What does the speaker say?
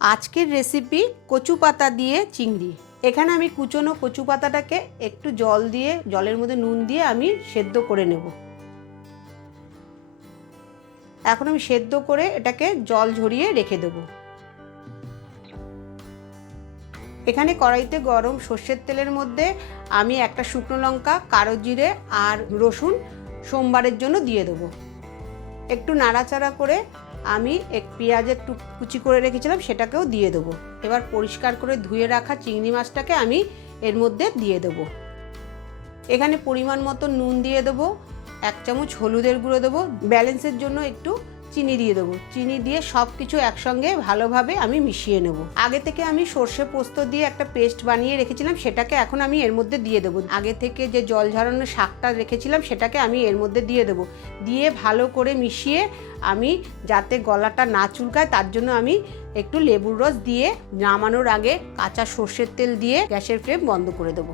আজকের রেসিপি কচু পাতা দিয়ে চিংড়ি। এখানে আমি কুচনো কচু পাতাটাকে একটু জল দিয়ে, জলের মধ্যে নুন দিয়ে আমি সেদ্ধ করে নেব। এখন আমি সেদ্ধ করে এটাকে জল ঝরিয়ে রেখে দেব। এখানে কড়াইতে গরম সর্ষের তেলের মধ্যে আমি একটা শুকনো লঙ্কা, কালো জিরে আর রসুন সোমবারের জন্য দিয়ে দেবো। একটু নাড়াচাড়া করে আমি পেঁয়াজের কুচি করে রেখেছিলাম সেটাকেও দিয়ে দেবো। এবার পরিষ্কার করে ধুয়ে রাখা চিংড়ি মাছটাকে আমি এর মধ্যে দিয়ে দেবো। এখানে পরিমাণ মতো নুন দিয়ে দেবো, 1 চামচ হলুদের গুঁড়ো দেবো, ব্যালেন্সের জন্য একটু চিনি দিয়ে দেবো। চিনি দিয়ে সব কিছু একসঙ্গে ভালোভাবে আমি মিশিয়ে নেব। আগে থেকে আমি সর্ষে পোস্ত দিয়ে একটা পেস্ট বানিয়ে রেখেছিলাম, সেটাকে এখন আমি এর মধ্যে দিয়ে দেবো। আগে থেকে যে জল ঝরানো শাকটা রেখেছিলাম সেটাকে আমি এর মধ্যে দিয়ে দেবো। দিয়ে ভালো করে মিশিয়ে আমি যাতে গলাটা না চুলকায় তার জন্য আমি একটু লেবুর রস দিয়ে নামানোর আগে কাঁচা সর্ষের তেল দিয়ে গ্যাসের ফ্লেম বন্ধ করে দেবো।